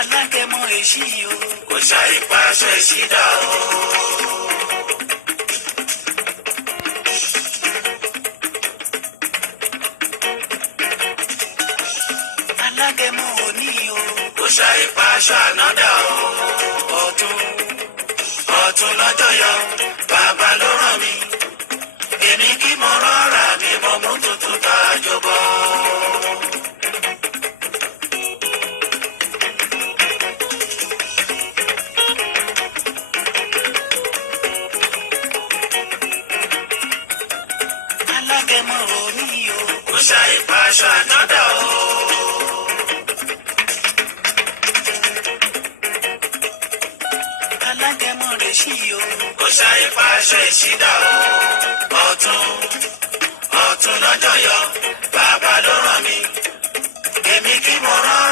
alágẹmọ èṣí o kò ṣàì pa aṣọ ìṣídà o. alágẹmọ òní o kò ṣàì pa aṣọ ànádà o. ọ̀tún ọ̀tún lọ́jọ́ yọ bàbá ló ràn mí èmi kí mo rọra mi mo mú tuntun tá a jọbọ. alágẹmọ òní o kò ṣàì pa aṣọ ànádà o. alágẹmọ rẹ̀ ṣí o kò ṣàì pa aṣọ ìṣídà o. ọ̀tún ọ̀tún lọ́jọ́ yọ bàbá ló ràn mí èmi kí mo rán